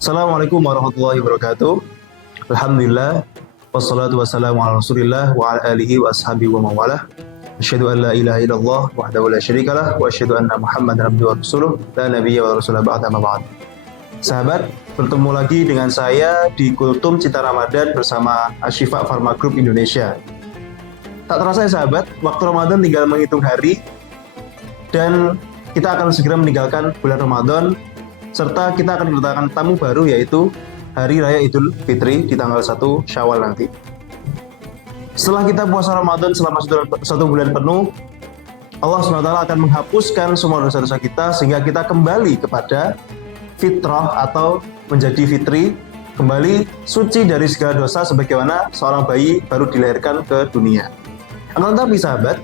Assalamualaikum warahmatullahi wabarakatuh. Alhamdulillah, wassalatu wassalamu ala rasulillah wa ala alihi wa ashabihi wa mawalah. Asyhadu an la ilaha illallah wahdahu la syarikalah wa asyhadu anna Muhammadan abduhu wa rasuluh la nabiyya wa rasulah ba'da ma ba'd. Sahabat, bertemu lagi dengan saya di Kultum Cinta Ramadan bersama Ashifa Pharma Group Indonesia. Tak terasa ya sahabat, waktu Ramadan tinggal menghitung hari dan kita akan segera meninggalkan bulan Ramadan, serta kita akan mendatangkan tamu baru yaitu Hari Raya Idul Fitri di tanggal 1 Syawal nanti. Setelah kita puasa Ramadan selama satu bulan penuh, Allah SWT akan menghapuskan semua dosa-dosa kita sehingga kita kembali kepada fitrah atau menjadi fitri, kembali suci dari segala dosa sebagaimana seorang bayi baru dilahirkan ke dunia. Akan tetapi sahabat,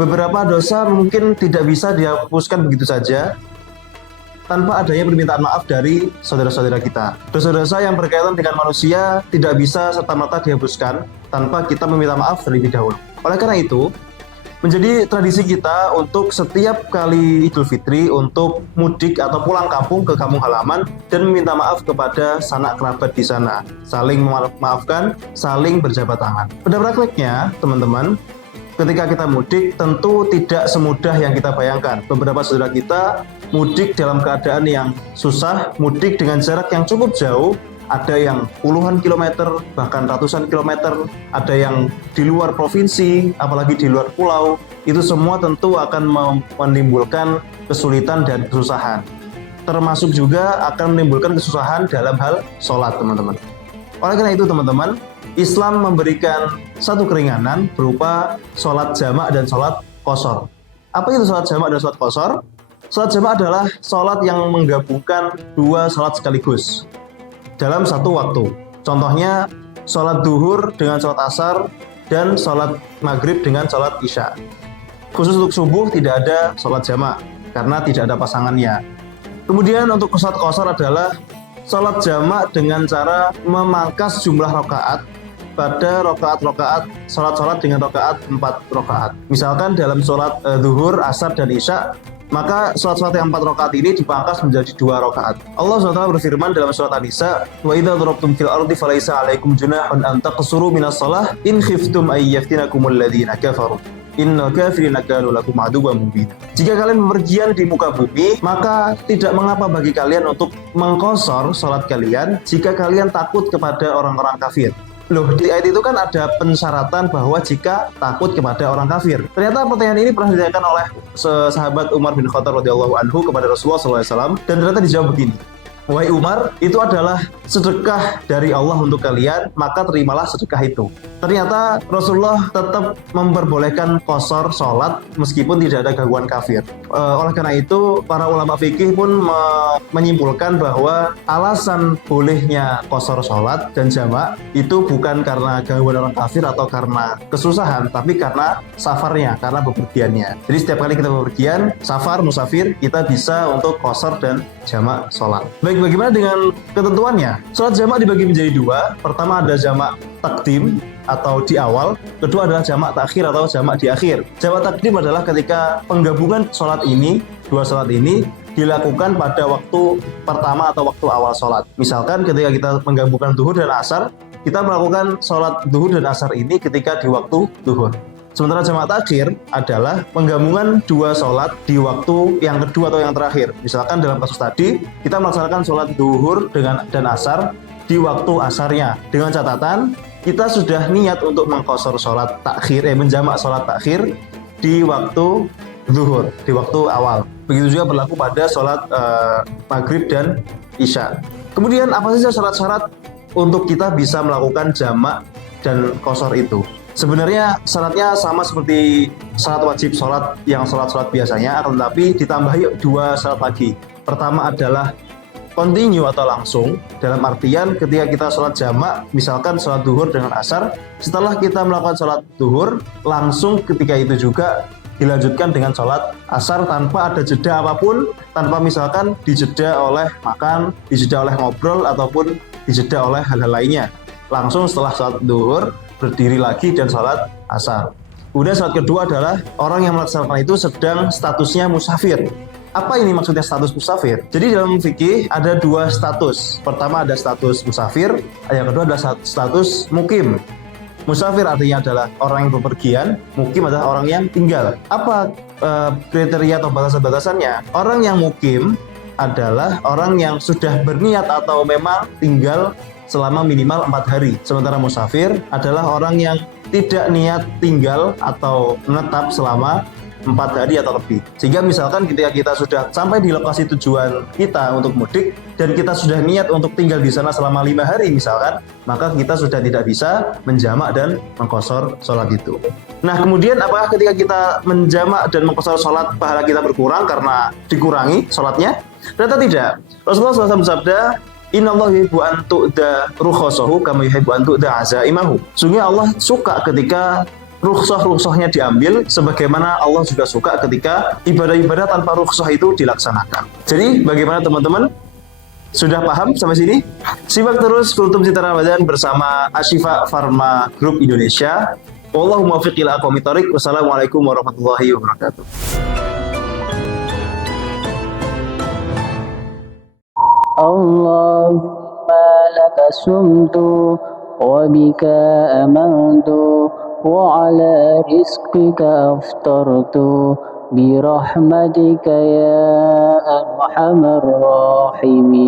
beberapa dosa mungkin tidak bisa dihapuskan begitu saja tanpa adanya permintaan maaf dari saudara-saudara kita. Dosa-dosa yang berkaitan dengan manusia tidak bisa serta-merta dihapuskan tanpa kita meminta maaf terlebih dahulu. Oleh karena itu, menjadi tradisi kita untuk setiap kali Idul Fitri untuk mudik atau pulang kampung ke kampung halaman dan meminta maaf kepada sanak kerabat di sana. Saling memaafkan, saling berjabat tangan. Pada prakteknya, teman-teman, ketika kita mudik tentu tidak semudah yang kita bayangkan. Beberapa saudara kita mudik dalam keadaan yang susah, mudik dengan jarak yang cukup jauh, ada yang puluhan kilometer, bahkan ratusan kilometer, ada yang di luar provinsi, apalagi di luar pulau. Itu semua tentu akan menimbulkan kesulitan dan kesusahan. Termasuk juga akan menimbulkan kesusahan dalam hal sholat, teman-teman. Oleh karena itu, teman-teman, Islam memberikan satu keringanan berupa sholat jamak dan sholat qashar. Apa itu sholat jamak dan sholat qashar? Sholat jamak adalah sholat yang menggabungkan dua sholat sekaligus dalam satu waktu. Contohnya sholat duhur dengan sholat asar dan sholat maghrib dengan sholat isya. Khusus untuk subuh tidak ada sholat jamak karena tidak ada pasangannya. Kemudian untuk sholat qashar adalah sholat jamak dengan cara memangkas jumlah rakaat pada rakaat-rakaat sholat dengan rakaat 4 rakaat. Misalkan dalam sholat duhur, asar, dan isya, maka sholat yang 4 rakaat ini dipangkas menjadi 2 rakaat. Allah SWT berfirman dalam surat An-Nisa, "Wa idza darabtum fil ardi falaysa 'alaikum junahun an taqsuru minas shalah in khiftum ay yaftinakumul ladzina kafaru. Innal kafirina kanu lakum aduwwan mubin." Jika kalian bepergian di muka bumi, maka tidak mengapa bagi kalian untuk mengqashar sholat kalian jika kalian takut kepada orang-orang kafir. Loh, di ayat itu kan ada pensyaratan bahwa jika takut kepada orang kafir. Ternyata pertanyaan ini pernah ditanyakan oleh sahabat Umar bin Khattab radhiyallahu anhu kepada Rasulullah SAW, dan ternyata dijawab begini. "Wahai Umar, itu adalah sedekah dari Allah untuk kalian, maka terimalah sedekah itu." Ternyata Rasulullah tetap memperbolehkan qashar sholat meskipun tidak ada gangguan kafir. Oleh karena itu, para ulama fikih pun menyimpulkan bahwa alasan bolehnya qashar sholat dan jamak itu bukan karena gangguan orang kafir atau karena kesusahan, tapi karena safarnya, karena bepergiannya. Jadi setiap kali kita bepergian, safar, musafir, kita bisa untuk qashar dan jamak sholat. Baik, bagaimana dengan ketentuannya? Sholat jamak dibagi menjadi 2. Pertama ada jamak takdim atau di awal, kedua adalah jamak takhir atau jamak di akhir. Jamak takdim adalah ketika penggabungan sholat ini, 2 sholat ini dilakukan pada waktu pertama atau waktu awal sholat. Misalkan ketika kita menggabungkan duhur dan asar, kita melakukan sholat duhur dan asar ini ketika di waktu duhur. Sementara jamak takhir adalah penggabungan 2 sholat di waktu yang kedua atau yang terakhir. Misalkan dalam kasus tadi, kita melaksanakan sholat duhur dan asar di waktu asarnya, dengan catatan kita sudah niat untuk mengqashar sholat takhir, menjamak sholat takhir di waktu zuhur, di waktu awal. Begitu juga berlaku pada sholat maghrib dan isya. Kemudian apa saja syarat-syarat untuk kita bisa melakukan jamak dan qashar itu? Sebenarnya syaratnya sama seperti syarat wajib sholat yang sholat biasanya, akan tetapi ditambahi 2 syarat lagi. Pertama adalah continue atau langsung, dalam artian ketika kita sholat jamak, misalkan sholat duhur dengan asar, setelah kita melakukan sholat duhur, langsung ketika itu juga dilanjutkan dengan sholat asar tanpa ada jeda apapun, tanpa misalkan dijeda oleh makan, dijeda oleh ngobrol, ataupun dijeda oleh hal-hal lainnya. Langsung setelah sholat duhur, berdiri lagi dan sholat asar. Kemudian syarat kedua adalah orang yang melaksanakan itu sedang statusnya musafir. Apa ini maksudnya status musafir? Jadi dalam fikih ada dua status. Pertama ada status musafir, yang kedua adalah status mukim. Musafir artinya adalah orang yang bepergian, mukim adalah orang yang tinggal. Apa kriteria atau batasan-batasannya? Orang yang mukim adalah orang yang sudah berniat atau memang tinggal selama minimal 4 hari. Sementara musafir adalah orang yang tidak niat tinggal atau menetap selama 4 hari atau lebih. Sehingga misalkan ketika kita sudah sampai di lokasi tujuan kita untuk mudik dan kita sudah niat untuk tinggal di sana selama 5 hari misalkan, maka kita sudah tidak bisa menjamak dan mengqashar sholat itu. Nah kemudian apakah ketika kita menjamak dan mengqashar sholat pahala kita berkurang karena dikurangi sholatnya? Ternyata tidak. Rasulullah SAW bersabda, Innallaha yuhibbu an tu'da rukhasahu kama yuhibbu an tu'da azaimahu. Sungguh Allah suka ketika rukhsah-rukhsahnya diambil, sebagaimana Allah juga suka ketika ibadah-ibadah tanpa rukhsah itu dilaksanakan. Jadi bagaimana teman-teman? Sudah paham sampai sini? Simak terus Kultum Citra Ramadan bersama Ashifa Pharma Group Indonesia. Wallahu muwaffiq ila aqwamit thoriq. Wassalamualaikum warahmatullahi wabarakatuh. Allahumma laka sumtu wa bika amantu wa ala rizqika aftartu birahmatika ya arhamar rahimin.